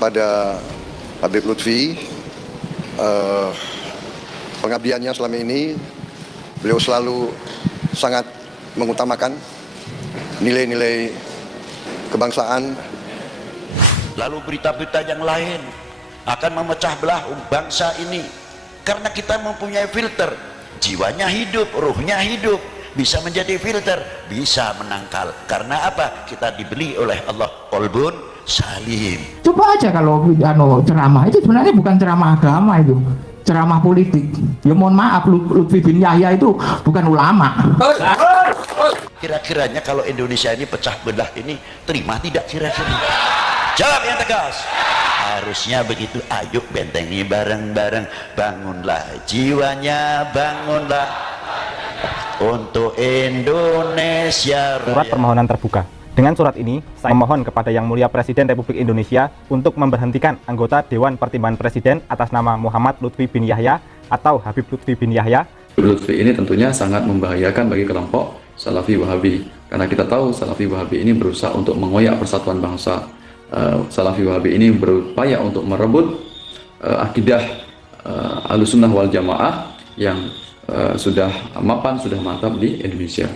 kepada Habib Lutfi. Pengabdiannya selama ini, beliau selalu sangat mengutamakan nilai-nilai kebangsaan. Lalu berita-berita yang lain akan memecah belah bangsa ini, karena kita mempunyai filter. Jiwanya hidup, ruhnya hidup, bisa menjadi filter, bisa menangkal. Karena apa? Kita dibeli oleh Allah qalbun salim. Coba aja kalau ceramah itu sebenarnya bukan ceramah agama, itu ceramah politik. Ya mohon maaf, Lutfi bin Yahya itu bukan ulama. Kira-kiranya kalau Indonesia ini pecah belah ini, terima tidak kira-kira? Jawab yang tegas. Harusnya begitu. Ayo bentengi bareng-bareng, bangunlah jiwanya, bangunlah untuk Indonesia Raya. Surat permohonan terbuka. Dengan surat ini, saya memohon kepada Yang Mulia Presiden Republik Indonesia untuk memberhentikan anggota Dewan Pertimbangan Presiden atas nama Muhammad Lutfi bin Yahya atau Habib Lutfi bin Yahya. Lutfi ini tentunya sangat membahayakan bagi kelompok Salafi Wahabi, karena kita tahu Salafi Wahabi ini berusaha untuk mengoyak persatuan bangsa. Salafi Wahabi ini berupaya untuk merebut akidah Ahlussunnah wal Jamaah yang sudah mapan, sudah mantap di Indonesia.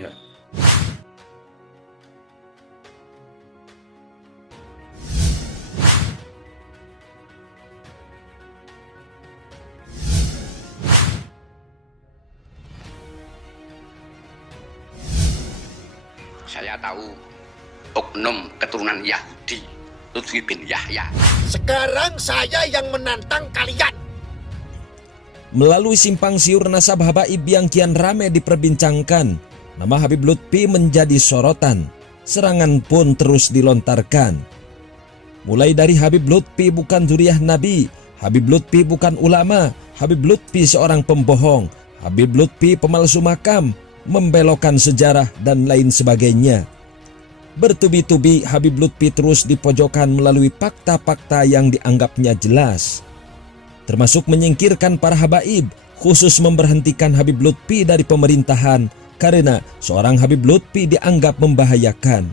Ya. Saya tahu oknum keturunan Yahudi Lutfi bin Yahya. Sekarang saya yang menantang kalian. Melalui simpang siur nasab habaib yang kian ramai diperbincangkan, nama Habib Lutfi menjadi sorotan. Serangan pun terus dilontarkan. Mulai dari Habib Lutfi bukan zuriyah Nabi, Habib Lutfi bukan ulama, Habib Lutfi seorang pembohong, Habib Lutfi pemalsu makam, membelokkan sejarah dan lain sebagainya. Bertubi-tubi Habib Lutfi terus dipojokkan melalui fakta-fakta yang dianggapnya jelas, termasuk menyingkirkan para habaib, khusus memberhentikan Habib Lutfi dari pemerintahan karena seorang Habib Lutfi dianggap membahayakan.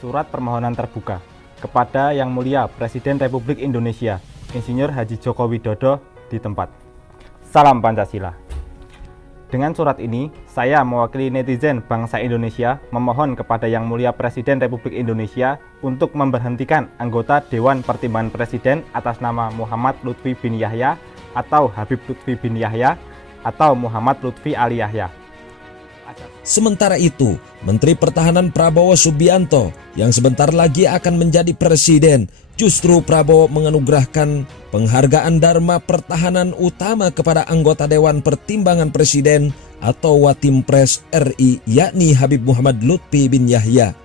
Surat permohonan terbuka kepada Yang Mulia Presiden Republik Indonesia Insinyur Haji Joko Widodo di tempat. Salam Pancasila. Dengan surat ini, saya mewakili netizen bangsa Indonesia memohon kepada Yang Mulia Presiden Republik Indonesia untuk memberhentikan anggota Dewan Pertimbangan Presiden atas nama Muhammad Lutfi bin Yahya atau Habib Lutfi bin Yahya atau Muhammad Lutfi Ali Yahya. Sementara itu, Menteri Pertahanan Prabowo Subianto yang sebentar lagi akan menjadi presiden, justru Prabowo menganugerahkan penghargaan Dharma Pertahanan Utama kepada anggota Dewan Pertimbangan Presiden atau Watimpres RI, yakni Habib Muhammad Lutfi bin Yahya.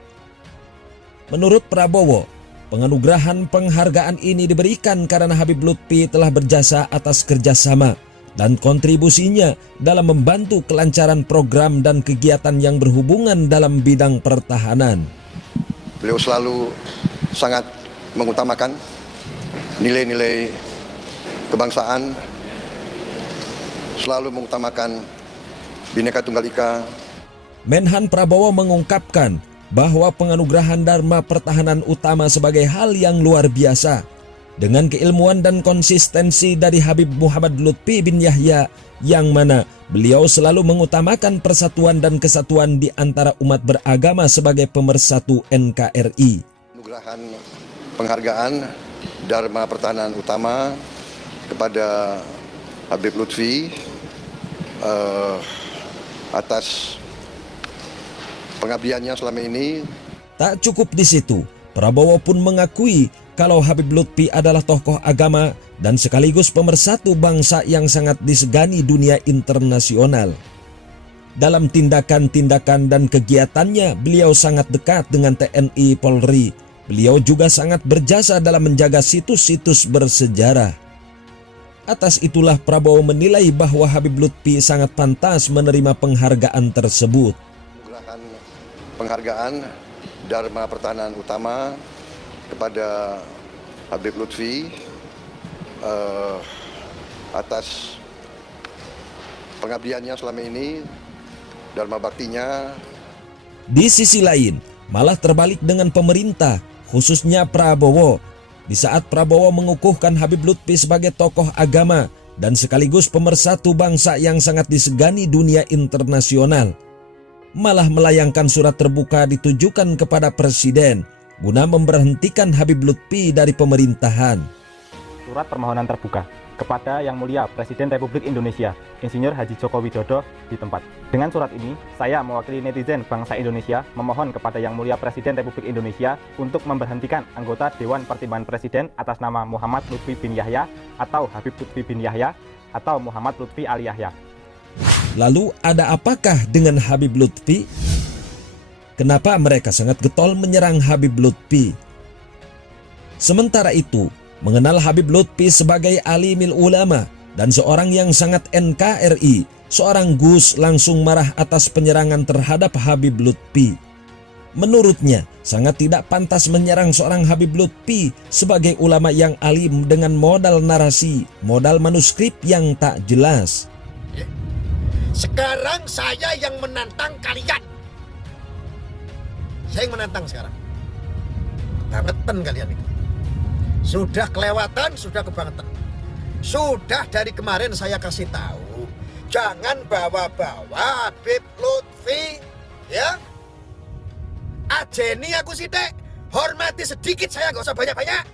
Menurut Prabowo, penganugerahan penghargaan ini diberikan karena Habib Lutfi telah berjasa atas kerjasama dan kontribusinya dalam membantu kelancaran program dan kegiatan yang berhubungan dalam bidang pertahanan. Beliau selalu sangat mengutamakan nilai-nilai kebangsaan, selalu mengutamakan Bhinneka Tunggal Ika. Menhan Prabowo mengungkapkan bahwa penganugerahan Dharma Pertahanan Utama sebagai hal yang luar biasa. Dengan keilmuan dan konsistensi dari Habib Muhammad Lutfi bin Yahya, yang mana beliau selalu mengutamakan persatuan dan kesatuan di antara umat beragama sebagai pemersatu NKRI. Penganugerahan penghargaan Dharma Pertahanan Utama kepada Habib Lutfi atas pengabdiannya selama ini. Tak cukup di situ, Prabowo pun mengakui kalau Habib Lutfi adalah tokoh agama dan sekaligus pemersatu bangsa yang sangat disegani dunia internasional. Dalam tindakan-tindakan dan kegiatannya, beliau sangat dekat dengan TNI Polri. Beliau juga sangat berjasa dalam menjaga situs-situs bersejarah. Atas itulah Prabowo menilai bahwa Habib Lutfi sangat pantas menerima penghargaan tersebut. Penghargaan Dharma Pertahanan Utama kepada Habib Lutfi atas pengabdiannya selama ini, Dharma baktinya. Di sisi lain, malah terbalik dengan pemerintah, khususnya Prabowo, di saat Prabowo mengukuhkan Habib Lutfi sebagai tokoh agama dan sekaligus pemersatu bangsa yang sangat disegani dunia internasional, malah melayangkan surat terbuka ditujukan kepada Presiden guna memberhentikan Habib Lutfi dari pemerintahan. Surat permohonan terbuka kepada Yang Mulia Presiden Republik Indonesia, Insinyur Haji Joko Widodo di tempat. Dengan surat ini, saya mewakili netizen bangsa Indonesia memohon kepada Yang Mulia Presiden Republik Indonesia untuk memberhentikan anggota Dewan Pertimbangan Presiden atas nama Muhammad Lutfi bin Yahya atau Habib Lutfi bin Yahya atau Muhammad Lutfi Ali Yahya. Lalu ada apakah dengan Habib Lutfi? Kenapa mereka sangat getol menyerang Habib Lutfi? Sementara itu, mengenal Habib Lutfi sebagai alimil ulama dan seorang yang sangat NKRI, seorang Gus langsung marah atas penyerangan terhadap Habib Lutfi. Menurutnya, sangat tidak pantas menyerang seorang Habib Lutfi sebagai ulama yang alim dengan modal narasi, modal manuskrip yang tak jelas. Sekarang saya yang menantang kalian. Saya yang menantang sekarang. Kebangetan kalian itu. Sudah kelewatan, sudah kebangetan. Sudah dari kemarin saya kasih tahu, jangan bawa-bawa Habib Lutfi, ya. Ajeni aku sidik, hormati sedikit saya, nggak usah banyak-banyak.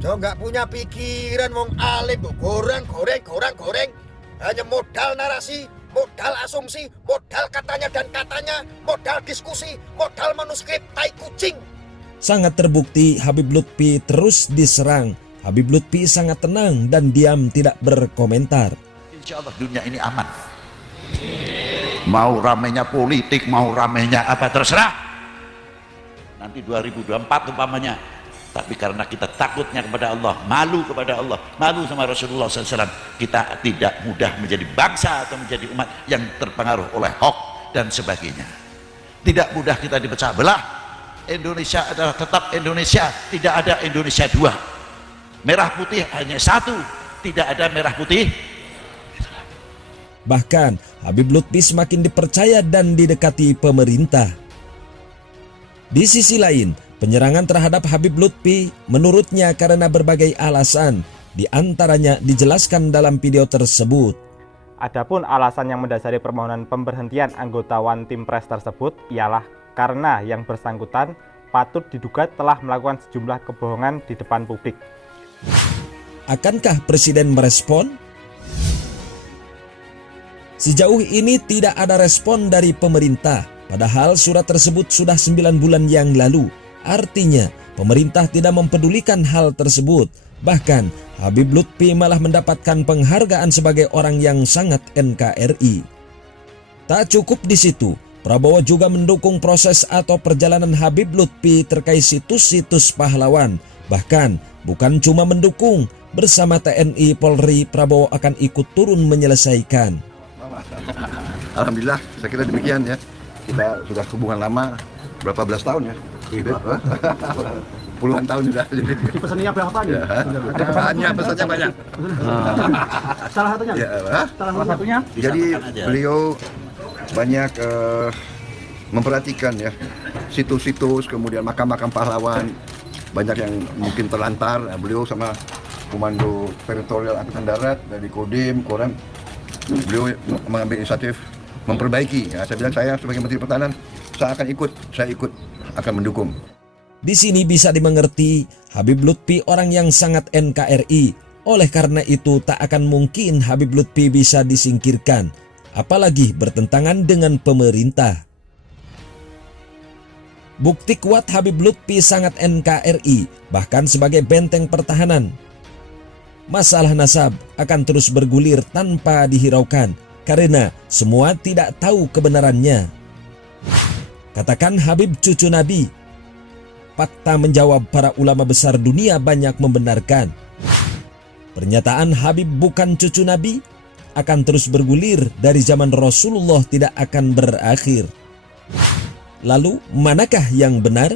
Jo nggak punya pikiran, wong alim, goreng. Hanya modal narasi, modal asumsi, modal katanya dan katanya, modal diskusi, modal manuskrip, tai kucing. Sangat terbukti Habib Lutfi terus diserang. Habib Lutfi sangat tenang dan diam tidak berkomentar. Insya Allah dunia ini aman. Mau ramainya politik, mau ramainya apa terserah. Nanti 2024 umpamanya. Tapi karena kita takutnya kepada Allah, malu kepada Allah, malu sama Rasulullah SAW, kita tidak mudah menjadi bangsa atau menjadi umat yang terpengaruh oleh hoax dan sebagainya. Tidak mudah kita dipecah belah. Indonesia adalah tetap Indonesia, tidak ada Indonesia dua. Merah putih hanya satu, tidak ada merah putih. Bahkan Habib Lutfi semakin dipercaya dan didekati pemerintah. Di sisi lain, penyerangan terhadap Habib Lutfi menurutnya karena berbagai alasan, di antaranya dijelaskan dalam video tersebut. Adapun alasan yang mendasari permohonan pemberhentian anggota One Team Press tersebut ialah karena yang bersangkutan patut diduga telah melakukan sejumlah kebohongan di depan publik. Akankah Presiden merespon? Sejauh ini tidak ada respon dari pemerintah, padahal surat tersebut sudah 9 bulan yang lalu. Artinya, pemerintah tidak mempedulikan hal tersebut. Bahkan, Habib Lutfi malah mendapatkan penghargaan sebagai orang yang sangat NKRI. Tak cukup di situ, Prabowo juga mendukung proses atau perjalanan Habib Lutfi terkait situs-situs pahlawan. Bahkan, bukan cuma mendukung, bersama TNI Polri, Prabowo akan ikut turun menyelesaikan. Alhamdulillah, saya kira demikian ya. Kita sudah hubungan lama, berapa belas tahun ya? Puluhan tahun sudah. Pesannya berapa nih? Ya, pesannya banyak. Salah satunya? Ya, Salah satunya? jadi beliau banyak memperhatikan ya situs-situs, kemudian makam-makam pahlawan, banyak yang mungkin terlantar. Nah, beliau sama Komando Teritorial Angkatan Darat dari Kodim, Koram, beliau mengambil inisiatif memperbaiki. Ya, saya bilang saya sebagai Menteri Pertahanan, saya ikut akan mendukung. Di sini bisa dimengerti Habib Lutfi orang yang sangat NKRI. Oleh karena itu tak akan mungkin Habib Lutfi bisa disingkirkan, apalagi bertentangan dengan pemerintah. Bukti kuat Habib Lutfi sangat NKRI, bahkan sebagai benteng pertahanan. Masalah nasab akan terus bergulir tanpa dihiraukan, karena semua tidak tahu kebenarannya. Katakan Habib cucu Nabi. Fakta menjawab para ulama besar dunia banyak membenarkan. Pernyataan Habib bukan cucu Nabi akan terus bergulir dari zaman Rasulullah tidak akan berakhir. Lalu manakah yang benar?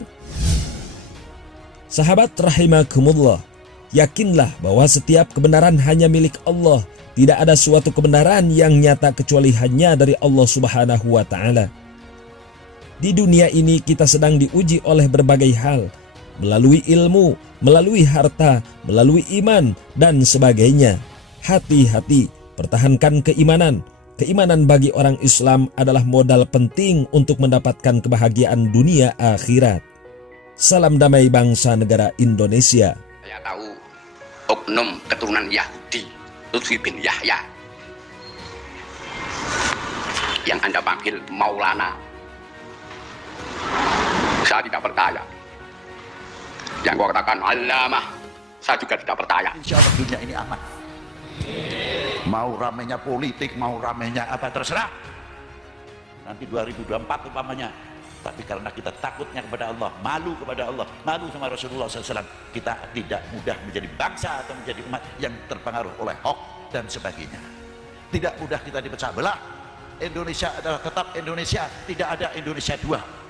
Sahabat rahimakumullah, yakinlah bahwa setiap kebenaran hanya milik Allah. Tidak ada suatu kebenaran yang nyata kecuali hanya dari Allah Subhanahu wa Ta'ala. Di dunia ini kita sedang diuji oleh berbagai hal. melalui ilmu, melalui harta, melalui iman, dan sebagainya. Hati-hati, pertahankan keimanan. Keimanan bagi orang Islam adalah modal penting untuk mendapatkan kebahagiaan dunia akhirat. Salam damai bangsa negara Indonesia. Saya tahu oknum keturunan Yahudi, Lutfi bin Yahya, yang Anda panggil Maulana. Saya tidak percaya. Yang kau katakan Allamah, saya juga tidak percaya. Insya Allah dunia ini aman. Mau ramenya politik, mau ramenya apa terserah. Nanti 2024 umpamanya. Tapi karena kita takutnya kepada Allah, malu kepada Allah, malu sama Rasulullah SAW, kita tidak mudah menjadi bangsa atau menjadi umat yang terpengaruh oleh hoax dan sebagainya. Tidak mudah kita dipecah belah. Indonesia adalah tetap Indonesia, tidak ada Indonesia 2.